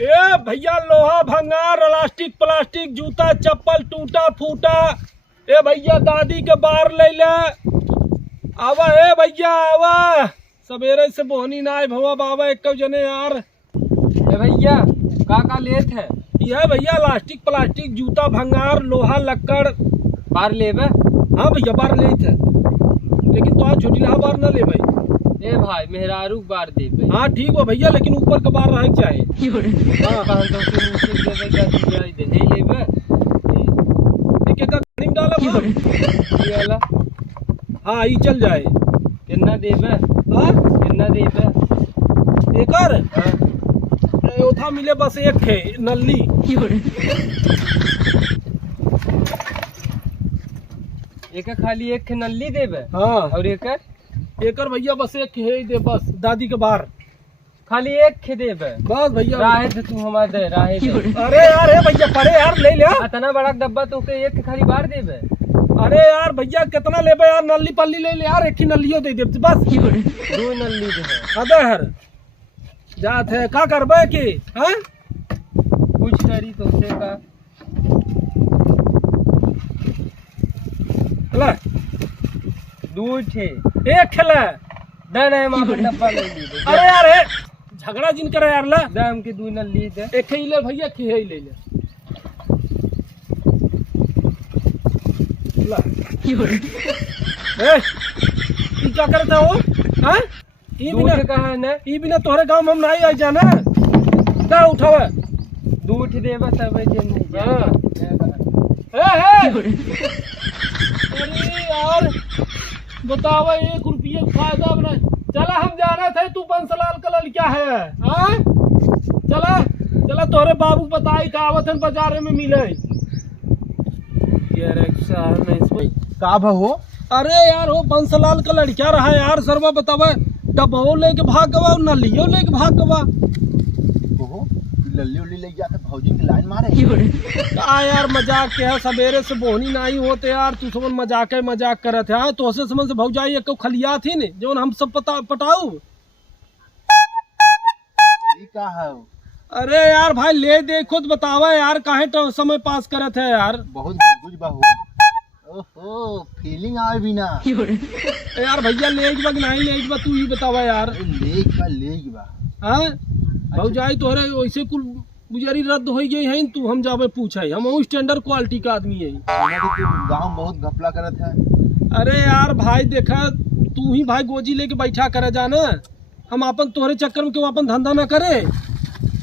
ए भैया लोहा भंगार प्लास्टिक प्लास्टिक जूता चप्पल टूटा फूटा। ए भैया दादी के बार ले ले आवा। ए भैया आवा, सवेरे से बोहनी ना भवा बाबा एक जने यार। ए भैया का लेत है? यह भैया प्लास्टिक प्लास्टिक जूता भंगार लोहा लक्कड़ बार लेबे? हाँ भैया बार ले थे, लेकिन तो आज छोटी बार ना ले भाई। ए भाई मेहरारू बार देबे। हाँ ठीक हो भैया, लेकिन ऊपर का बार रह चाहे। हाँ कहन तो कि मुझे देबे का दिया दे नहीं लेबे। एक एक गाड़ी में डाला ये वाला। हाँ ये चल जाए। कितना देबे? हाँ कितना देबे? एकर हां ओथा मिले बस एक है नल्ली। एक खाली एक नल्ली देबे? हाँ और एकर भैया बस एक है दे, बस दादी के बार खाली एक खे देबे बस भैया। राहे दे तू हमार दे राहे दे। अरे यार हे भैया पड़े यार ले ले। इतना बड़ा डब्बा तो के एक खाली बार देबे? अरे यार भैया कितना लेबे यार, नल्ली पल्ली ले ले यार, एक ही नल्लियो दे दे बस। दो नल्ली दे। अबे हर जात है का करबे की? हां कुछ करी तो से का ले दो छे एक खेला दे मां डब्बा ले ली। अरे यार हे झगड़ा जिन करे यार ले दाम के दो नल्ली दे। एक ही ले भैया की है ले ले ला। ए ई क्या करता हो? हां ई बिना कहा है ना ई बिना तोहरे गांव में हम नहीं आ जाना का उठावे दूठ देबे तब जन नहीं। हां ए अरे यार बतावा 1 रुपये का फायदा बना। चला हम जाना थे, तू बंसलाल का लड़का है। हाँ चला चला तोहरे बाबू बताई कहावत है बाजारे में मिले ये रिक्शा नहीं का हो? अरे यार वो बंसलाल का लड़का रहा यार। सरवा बतावा डब्बो लेके भाग गवा और नलियो लेके भाग गवा। लल्ली उल्ली ले जाते भौजी की लाइन मारे का यार मजाक के है, सवेरे से बोहनी नहीं होते यार। तू समझ मजाक करत है। तो से समझ से भौजाई एक खलिया थी ने जो हम सब पटाऊ। का है? अरे यार भाई ले दे खुद बतावा यार, काहे तो समय पास करत है यार। बहुत गुज बहू। ओहो फीलिंग आवे बिना यार भैया ले बा कि नहीं ले बा, तू ही बतावा यार। ले बा हाँ भौजाई तोहरे वैसे कुल गुजारी रद्द हो गई है, तू हम जावे पूछे हम स्टैंडर्ड क्वालिटी का आदमी है। गाँव बहुत घपला करत है। अरे यार भाई देखा तू ही भाई गोजी लेके बैठा करे जाना, हम अपन तोहरे चक्कर में क्यों अपन धंधा न करे।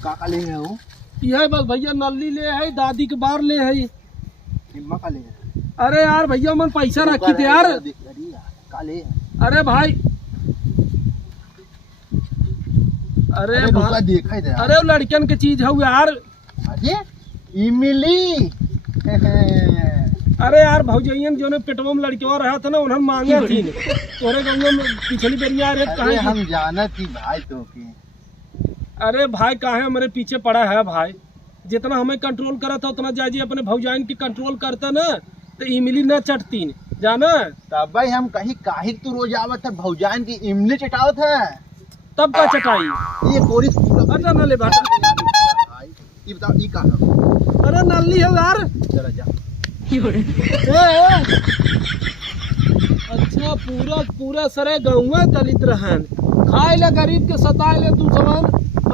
का ले है वो? यह बस भैया नल्ली ले है, दादी के बार ले है। हिम्मा का ले है? अरे यार भैया मन पैसा रखी थे यार। का ले? अरे भाई अरे देखा ही अरे वो लड़कन के चीज है यार। अरे इमली अरे यार भौजैयन जो ने पेटवा में लड़कियों रहा था ना उन्हें मांगे थी तोरे गाँव में पिछली बेरिया। अरे हम जाना थी भाई तो के। अरे भाई काहे हमारे पीछे पड़ा है भाई, जितना हमें कंट्रोल करा था उतना जाजी अपने भौजाइन की कंट्रोल करता ना तो इमली न चटती जाना। तब भाई हम कहीं काहे तू रोज आवत है भौजाइन की इमली चटावत है तब का चटाई ये कोरी अच्छा न ले बाटा भाई। ये बताओ ये का है? अरे नल्ली है यार। जरा जा अच्छा पूरा सरे गाँव दलित रहन खाए ले गरीब के सताए ले तू समझ।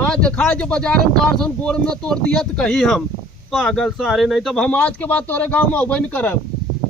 आज दिखाए जो बाजार में कार गोर में तोड़ दिया तो कही हम पागल सारे, नहीं तब हम आज के बाद तोरे गाँव में अबे नहीं करब।